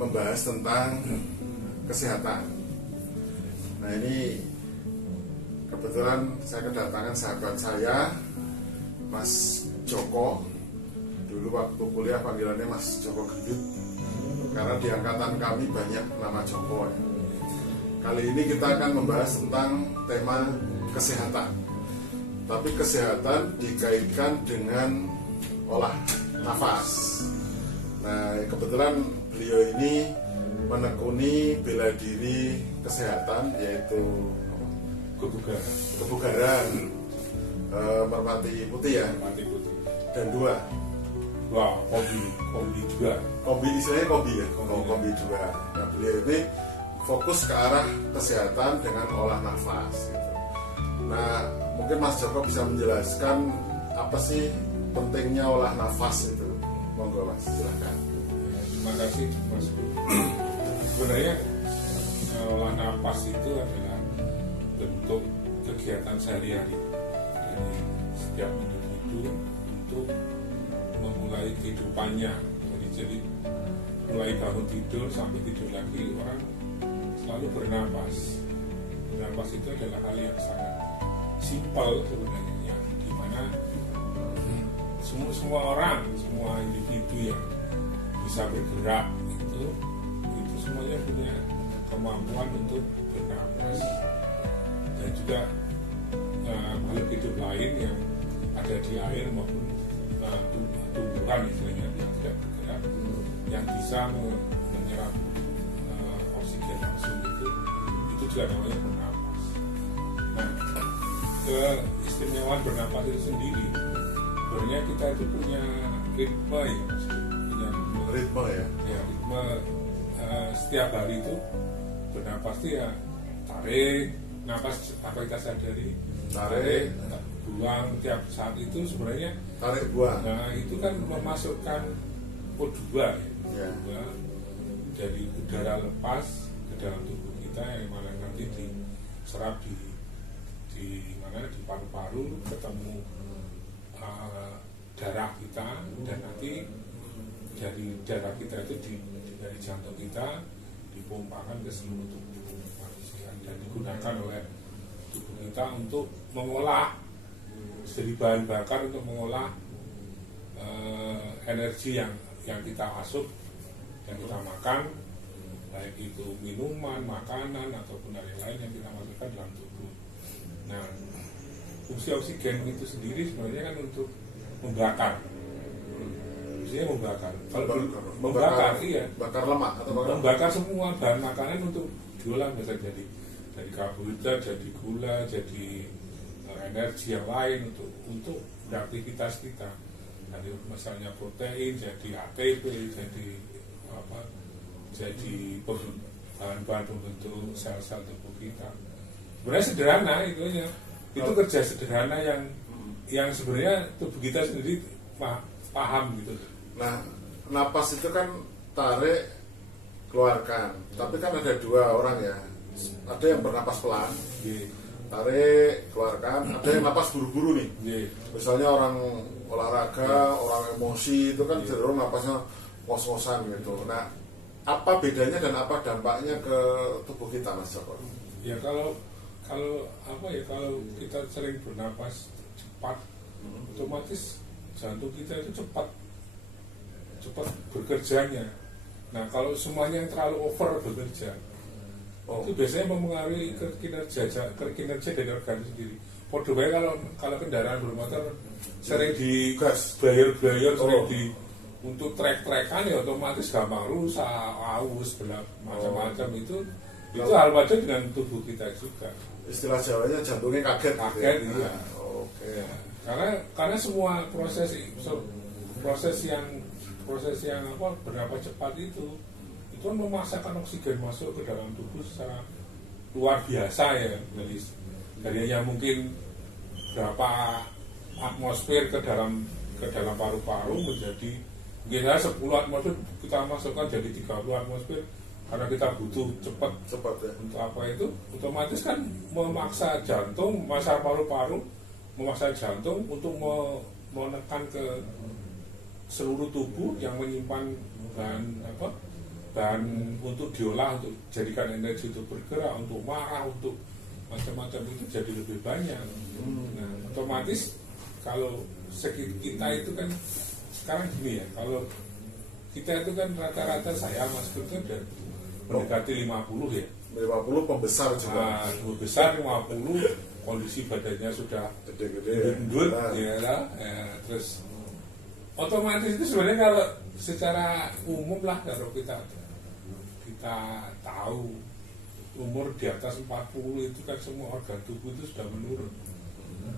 membahas tentang kesehatan. Nah, ini kebetulan saya kedatangan sahabat saya, Mas Joko. Dulu waktu kuliah panggilannya Mas Joko Gendut, karena di angkatan kami banyak nama Joko. Kali ini kita akan membahas tentang tema kesehatan, tapi kesehatan dikaitkan dengan olah nafas. Nah, kebetulan beliau ini menekuni bela diri kesehatan, yaitu kebugaran, merpati putih ya, merpati putih, dan dua. Wah, kombi juga. Kombi istilahnya kombi ya, kombi dua. Nah, beliau ini fokus ke arah kesehatan dengan olah nafas. Gitu. Nah, mungkin Mas Joko bisa menjelaskan apa sih pentingnya olah nafas itu. Monggo Mas, silakan. Terima kasih Mas. Sebenarnya olah nafas itu adalah bentuk kegiatan sehari-hari dari setiap individu untuk memulai kehidupannya. Jadi mulai bangun tidur sampai tidur lagi, orang selalu bernapas. Bernapas itu adalah hal yang sangat simpel sebenarnya, yang dimana semua orang, semua individu yang bisa bergerak itu semuanya punya kemampuan untuk bernapas. Dan juga makhluk hidup lain yang ada di air maupun tumbuhan istilahnya yang tidak bergerak, yang bisa menyerap oksigen langsung, itu juga namanya bernapas. Nah, keistimewaan bernapas itu sendiri, sebenarnya kita itu punya ritme ya, ritme ya, ritme setiap hari itu bernapas itu ya tarik napas, apa kita sadari, tarik buang tiap saat itu sebenarnya tarik buang. Nah, itu kan memasukkan O2 ya. Dari udara lepas ke dalam tubuh kita, yang mana nanti diserap di mana di paru-paru, ketemu darah kita, dan nanti dari darah kita itu dari jantung kita dipompakan ke seluruh tubuh manusia dan digunakan oleh tubuh kita untuk mengolah, jadi bahan bakar untuk mengolah energi yang kita asup dan kita makan, baik itu minuman, makanan ataupun lain-lain yang kita masukkan dalam tubuh. Nah, fungsi oksigen itu sendiri sebenarnya kan untuk membakar. Fungsinya membakar. Kalau membakar, iya. Bakar lemak atau membakar semua bahan makanan untuk diolah, misalnya dari karbohidrat, jadi gula, jadi energi yang lain untuk beraktivitas kita. Dari misalnya protein jadi ATP, jadi bahan-bahan pembentuk sel-sel tubuh kita. Sebenarnya sederhana itunya. Itu kerja sederhana yang sebenarnya tubuh kita sendiri paham gitu. Nah, napas itu kan tarik, keluarkan. Tapi kan ada dua orang ya. Ada yang bernapas pelan, tarik, keluarkan. Ada yang napas buru-buru nih. Misalnya orang olahraga, orang emosi itu kan cenderung napasnya ngos-ngosan gitu. Nah, apa bedanya dan apa dampaknya ke tubuh kita, Mas Joko? Ya kalau kita sering bernapas cepat, otomatis jantung kita itu cepat bekerjanya. Nah, kalau semuanya yang terlalu over bekerja, itu biasanya mempengaruhi kinerja dari organ sendiri. Podo bae kalau kendaraan bermotor sering di bayar sering untuk trek-trekan, ya otomatis gampang rusak, aus, macam-macam. Itu hal wajar dengan tubuh kita juga. Istilah Jawanya jantungnya kaget. Gitu, iya. Oke. Karena semua proses yang bernapas cepat itu memaksakan oksigen masuk ke dalam tubuh secara luar biasa ya, dari yang mungkin berapa atmosfer ke dalam paru-paru menjadi mungkin 10 atmosfer kita masukkan jadi 30 atmosfer, karena kita butuh cepat ya. Untuk apa itu? Otomatis kan memaksa jantung, memaksa paru-paru, memaksa jantung untuk menekan ke seluruh tubuh yang menyimpan bahan bahan untuk diolah, untuk jadikan energi, untuk bergerak, untuk marah, untuk macam-macam itu jadi lebih banyak. Nah, otomatis kalau segi kita itu kan sekarang gini ya, kalau kita itu kan rata-rata saya Mas Gun itu udah mendekati 50 ya. 50 pembesar juga. Nah, besar 50, kondisi badannya sudah Gede-gede. gendut, ya lah. Terus otomatis itu sebenarnya kalau secara umum lah, kalau kita tahu umur di atas 40 itu kan semua organ tubuh itu sudah menurun,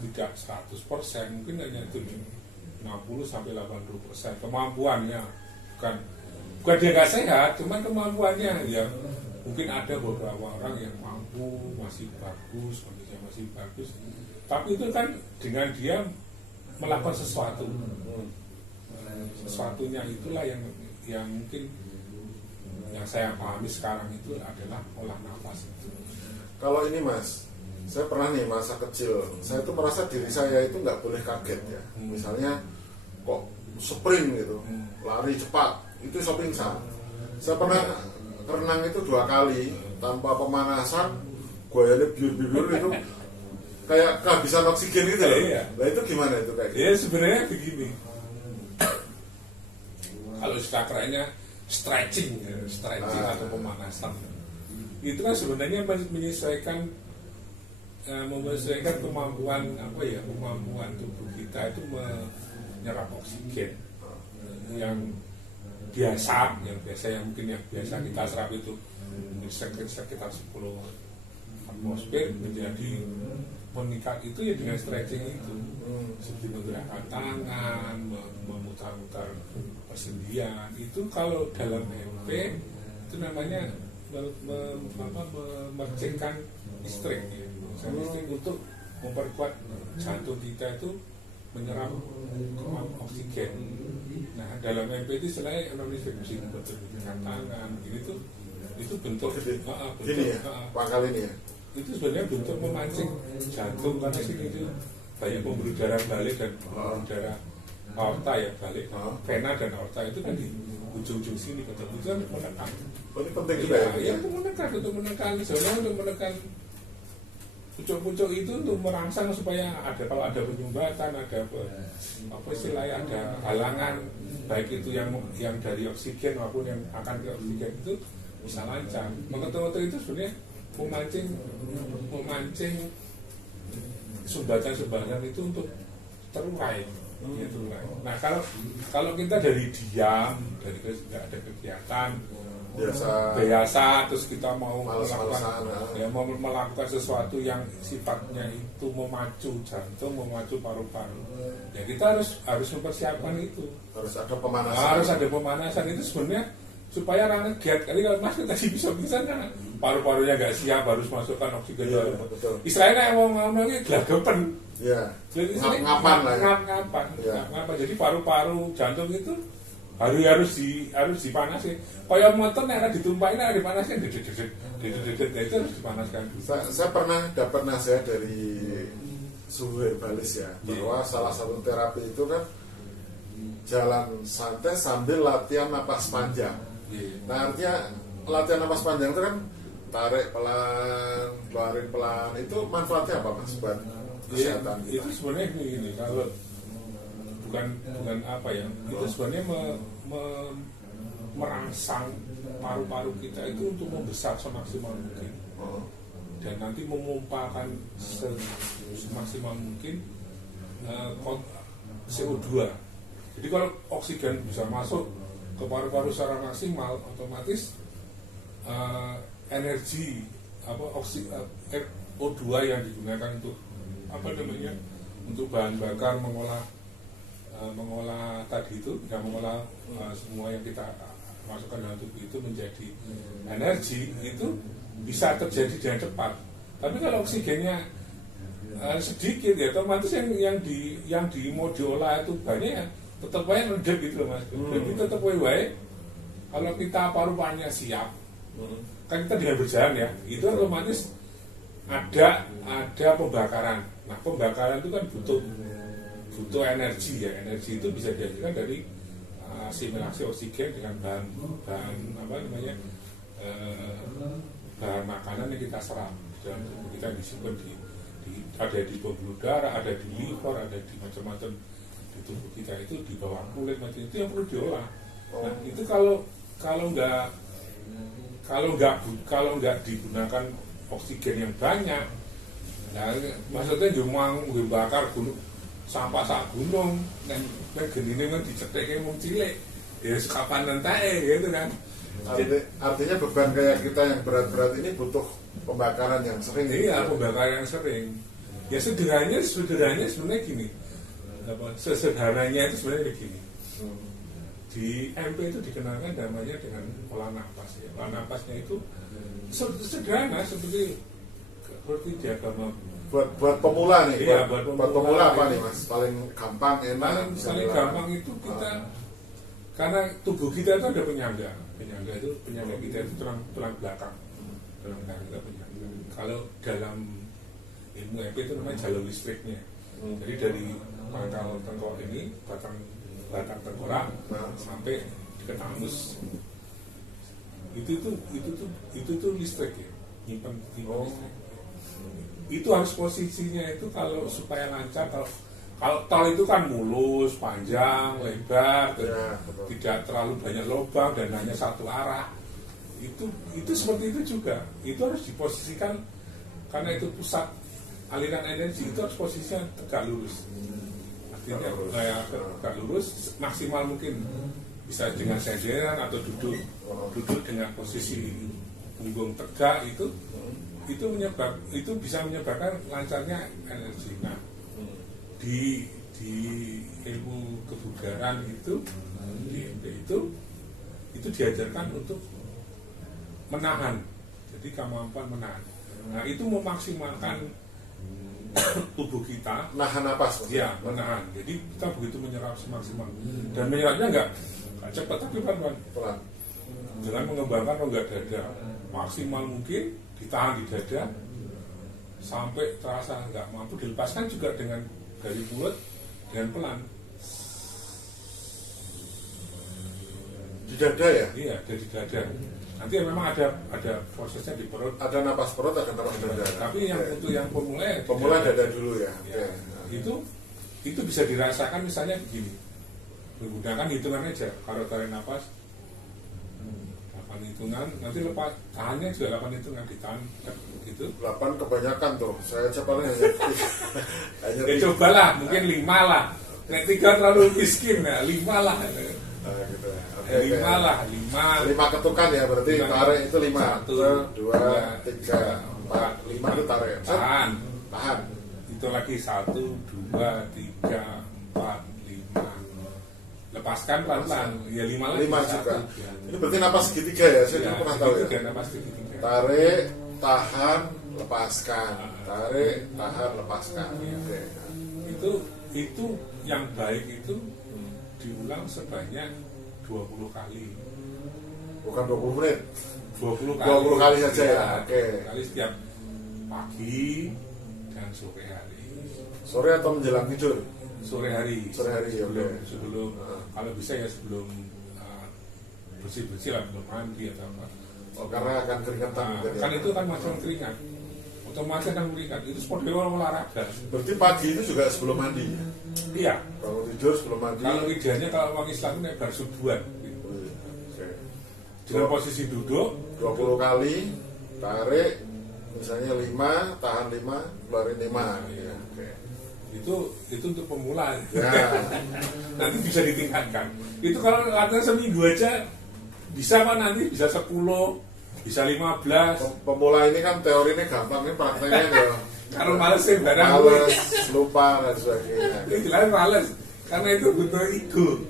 tidak 100%, mungkin hanya 60 sampai 80% kemampuannya. Bukan dia nggak sehat, cuman kemampuannya ya. Mungkin ada beberapa orang yang mampu, masih bagus, kondisinya masih bagus, tapi itu kan dengan dia melakukan sesuatu. Sesuatunya itulah yang mungkin yang saya pahami sekarang itu adalah olah nafas itu. Kalau ini Mas, saya pernah nih masa kecil, saya tuh merasa diri saya itu nggak boleh kaget ya. Misalnya kok sprint gitu, lari cepat, itu saya pingsan. Saya pernah renang itu 2 kali tanpa pemanasan, goyangnya biur-biur itu kayak kehabisan oksigen gitu loh. Iya. Nah itu gimana itu kayak gitu? Ya sebenarnya begini. Kalau istilah kerennya stretching atau pemanasan, itu kan sebenarnya menyesuaikan kemampuan kemampuan tubuh kita itu menyerap oksigen yang biasa yang mungkin yang biasa kita serap itu sekitar 10 atmosfer menjadi meningkat itu ya dengan stretching itu, seperti menggerakkan tangan, memutar-mutar persendian. Itu kalau dalam MP itu namanya memercikkan listrik ya. Listrik untuk memperkuat jantung kita itu menyerap oksigen. Nah dalam MP itu selain non-infeksi bergerakkan tangan itu bentuk gini ya, pangkal ini ya. Itu sebenarnya bentuk memancing jantung, karena sini itu banyak pembuluh darah balik dan pembuluh darah aorta ya balik. Vena dan aorta itu kan di ujung-ujung sini ketemu, itu kan menekan. Ini penting juga ya. Untuk menekan sebenarnya untuk menekan pucuk-pucuk itu, untuk merangsang supaya kalau ada penyumbatan, ada istilahnya, ada halangan baik itu yang dari oksigen maupun yang akan ke oksigen itu bisa lancar. Mengetuk itu sebenarnya memancing sumbatan-sumbatan itu untuk terurai. Nah kalau kita dari diam, dari nggak ada kegiatan biasa, terus kita mau melakukan sesuatu yang sifatnya itu memacu jantung, memacu paru-paru, ya kita harus mempersiapkan itu. Harus ada pemanasan. Harus ada pemanasan itu sebenarnya supaya ranah giat. Kali kalau Mas tadi bisa karena paru-parunya nggak siap, harus masukkan oksigen dalam. Istilahnya yang mau ini gelagapan. Iya. Ngapan lah. Ngapan. Jadi paru-paru jantung itu harus dipanaskan. Kayak motor yang akan ditumpahin ada dipanaskan, itu harus dipanaskan. Saya pernah dapat nasihat dari suhu herbalis ya, bahwa salah satu terapi itu kan jalan santai sambil latihan napas panjang. Nah artinya latihan napas panjang itu kan tarik pelan, keluarin pelan, itu manfaatnya apa Mas buat kesehatan kita? Itu sebenarnya begini, kalau bukan apa ya, itu sebenarnya merangsang paru-paru kita itu untuk membesar semaksimal mungkin, dan nanti memumpakan semaksimal mungkin CO2. Jadi kalau oksigen bisa masuk ke paru-paru secara maksimal, otomatis energi O2 yang digunakan untuk untuk bahan bakar mengolah tadi itu, dan mengolah semua yang kita masukkan dalam tubuh itu menjadi energi, itu bisa terjadi dengan cepat. Tapi kalau oksigennya sedikit ya, otomatis yang mau diolah itu banyak ya, tetap aja ngedep gitu loh Mas. Jadi tetap baik. Kalau kita paru-parunya siap, kan kita dengan berjalan ya, itu otomatis ada pembakaran. Nah pembakaran itu kan butuh energi ya. Energi itu bisa dihasilkan dari asimilasi oksigen dengan bahan apa namanya bahan makanan yang kita serap dalam tubuh kita, disimpan ada di pembuluh darah, ada di liver, ada di macam-macam di tubuh kita, itu di bawah kulit macam itu yang perlu diolah. Nah, itu kalau nggak digunakan oksigen yang banyak, nah, maksudnya cuma bakar gunung sampah sak gunung, dan genine memang dicetek mau cilik, ya kapan nanti gitu kan. Artinya beban kayak kita yang berat-berat ini butuh pembakaran yang sering. Iya, pembakaran yang sering. Ya sederhananya sebenarnya gini. Sederhananya itu sebenarnya begini. Di MP itu dikenalkan namanya dengan pola napas. Ya. Pola napasnya itu sederhana seperti di agama. Buat pemula nih. Iya, buat pemula apa nih Mas? Paling gampang, enak. Paling gampang itu kita karena tubuh kita itu ada penyangga kita itu tulang belakang kita penyangga. Kalau dalam ilmu EP itu namanya jalur listriknya. Jadi dari pangkal tengkorak ini, batang tengkorak sampai ke tamus. Itu tuh listrik ya, nyimpan listrik. Itu harus posisinya itu kalau supaya lancar. Kalau tol itu kan mulus, panjang, lebar, tidak terlalu banyak lubang dan hanya satu arah. Itu seperti itu juga. Itu harus diposisikan karena itu pusat aliran energi, itu harus posisinya tegak lurus. Artinya tegak lurus maksimal mungkin bisa dengan senderan atau duduk dengan posisi punggung tegak itu bisa menyebabkan lancarnya energi. Nah, di ilmu kebugaran itu di MP itu diajarkan untuk menahan, jadi kemampuan menahan. Nah, itu memaksimalkan tubuh kita nahan napas. Ya, menahan. Jadi kita begitu menyerap semaksimal dan menyerapnya enggak cepat tapi pelan. Dengan mengembangkan rongga dada maksimal mungkin, ditahan di dada sampai terasa nggak mampu, dilepaskan juga dengan dari mulut dengan pelan. Di dada ya? Iya, dari dada. Nanti memang ada prosesnya di perut. Ada napas perut, ada napas dada. Tapi yang untuk yang pemula dada dulu ya. Ya. Itu bisa dirasakan misalnya begini. Menggunakan hitungan aja. Kalau tarik napas 8 hitungan, nanti lepas tahannya juga 8 hitungan, ditahan gitu. 8 kebanyakan tuh. Saya aja paling hanya ya cobalah, mungkin 5 lah. Nek 3 terlalu miskin ya, 5 lah. Gitu ya. 5 lah, 5 ketukan ya, berarti tarik itu 5. 1, 2, 3, 4, 5 itu tarik. Tahan. Itu lagi 1, 2, 3, 4, 5. Lepaskan pelan-pelan. Ya 5 lagi. 5 juga. Ini berarti napas segitiga ya, saya belum pernah tahu ya. Napas segitiga. Tarik, tahan, lepaskan. Tarik, tahan, lepaskan. Itu yang baik itu diulang sebanyak 20 kali. Bukan 20 menit. 20 kali. 20 kali saja ya. Oke. Kali setiap pagi dan sore hari. Sore atau menjelang tidur? Sore hari. Sebelum kalau bisa ya sebelum bersih-bersih lah, belum mandi atau apa. Oh, karena akan keringetan. Kan itu kan macam keringat. Otomatis akan keringat. Itu seperti olahraga. Berarti pagi itu juga sebelum mandi. Iya. Kalau tidur sebelum mandi. Kalau idealnya kalau orang Islam itu bar subuhan. Dengan posisi duduk 20 kali, tarik misalnya 5, tahan 5, keluarin 5. Ya. Itu untuk pemula. Ya. Nanti bisa ditingkatkan. Itu kalau latihan seminggu aja bisa Pak, nanti bisa 10, bisa 15. Pemula ini kan teorinya gampang, ini prakteknya ya. Kalau males sih barang lupa dan sebagainya. Ini jelas males. Karena itu butuh ego.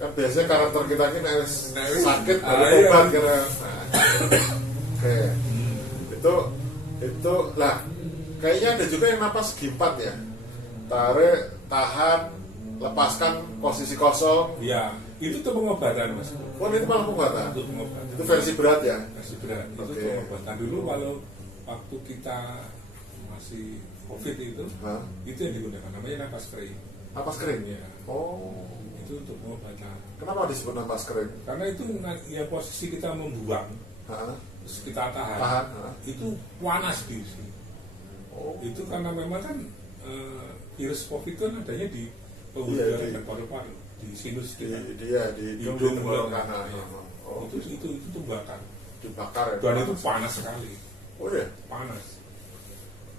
Kan biasanya karakter kita ini sakit baru obat karena. Oke. Itu lah. Kayaknya ada juga yang napas segi 4 ya. Tarik, tahan, lepaskan posisi kosong. Iya, itu tuh pengobatan Mas. Oh, itu malah pengobatan. Itu pengobatan. Itu versi berat ya. Versi berat. Itu pengobatan dulu kalau waktu kita masih COVID itu yang digunakan namanya napas kering. Napas kering ya. Oh. itu untuk pengobatan. Kenapa disebut napas kering? Karena itu ya posisi kita membuang, terus kita tahan. Itu panas di sini. Itu karena memang kan virus COVID kan adanya di pembuluh darah dan paru-paru, di sinus kita, di hidung kanan. Itu terbakar. Dibakar ya. Dan itu panas sekali. Oh iya, panas.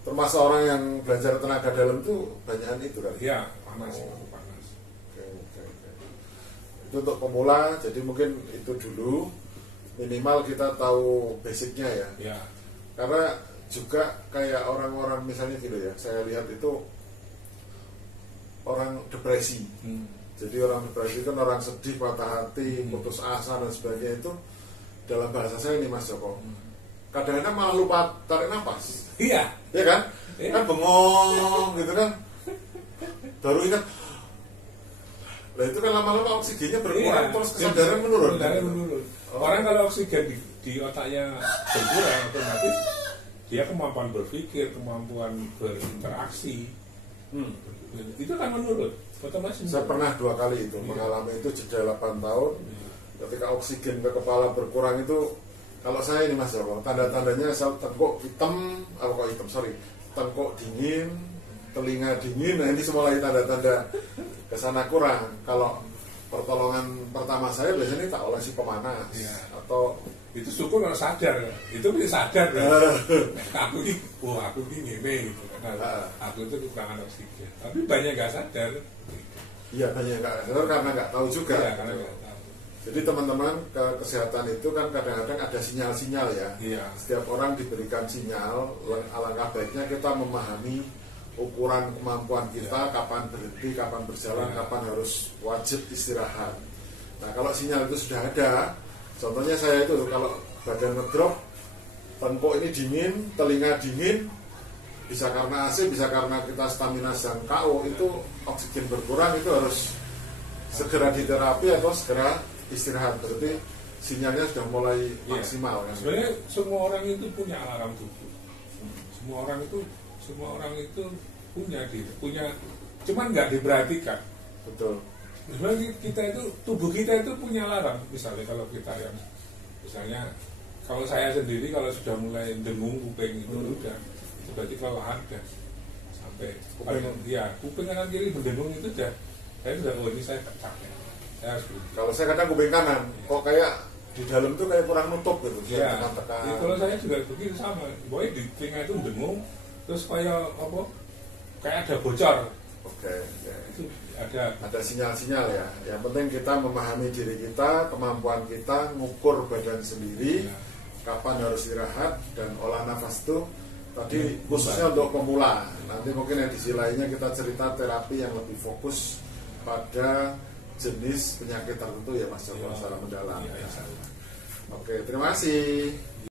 Termasuk orang yang belajar tenaga dalam itu banyakan itu kan? Iya, panas. Panas. Oke. Itu untuk pemula, jadi mungkin itu dulu minimal kita tahu basicnya ya. Iya. Karena juga kayak orang-orang misalnya gitu ya, saya lihat itu orang depresi. Jadi orang depresi kan orang sedih, patah hati, putus asa dan sebagainya, itu dalam bahasa saya ini Mas Joko, kadang-kadang malah lupa tarik nafas. Iya. Iya kan? Iya. Kan bengong gitu kan. Baru ingat. Nah itu kan lama-lama oksigennya berkurang, terus kesadaran menurun. Orang kalau oksigen di otaknya berkurang, otomatis dia kemampuan berpikir, kemampuan berinteraksi itu akan menurun otomatis. Saya pernah 2 kali itu mengalami itu, jeda 8 tahun. Ketika oksigen ke kepala berkurang itu, kalau saya ini Mas Joko, tanda-tandanya tengkuk hitam, tengkuk dingin, telinga dingin. Nah ini semua lagi tanda-tanda kesana kurang. Kalau pertolongan pertama saya biasanya tak olesi pemanas atau itu syukur kalau sadar, itu bisa sadar kan? aku ini gitu kan, aku itu kekurangan oksigen, tapi banyak nggak sadar. Iya, banyak nggak sadar karena nggak tahu juga. Iya, karena nggak tahu. Jadi teman-teman, kesehatan itu kan kadang-kadang ada sinyal-sinyal ya. Iya. Setiap orang diberikan sinyal, alangkah baiknya kita memahami ukuran kemampuan kita, kapan berhenti, kapan berjalan, kapan harus wajib istirahat. Nah kalau sinyal itu sudah ada, contohnya saya itu kalau badan ngedrop, tengkuk ini dingin, telinga dingin, bisa karena AC, bisa karena kita stamina sedang KO, itu oksigen berkurang, itu harus segera diterapi atau segera istirahat. Berarti sinyalnya sudah mulai maksimal kan? Sebenarnya semua orang itu punya alarm tubuh. Semua orang itu punya, cuman nggak diperhatikan. Betul. Sebenarnya tubuh kita itu punya alarm. Misalnya kalau kita kalau saya sendiri kalau sudah mulai dengung kuping itu udah, itu berarti kelelahan dan sampai kuping kanan kiri mendengung itu udah, saya sudah ini saya capek. Saya harus berhenti. Kalau saya kadang kuping kanan, kok kayak di dalam tuh kayak kurang nutup gitu. Iya. Kalau saya juga begitu sama. Boy di telinga itu dengung, terus kayak ada bocor. Oke. Itu ada sinyal-sinyal ya. Yang penting kita memahami diri kita, kemampuan kita, ngukur badan sendiri, kapan harus istirahat, dan olah nafas itu tadi khususnya untuk pemula. Nanti mungkin edisi lainnya kita cerita terapi yang lebih fokus pada jenis penyakit tertentu ya Mas Joko secara mendalam. Oke, terima kasih.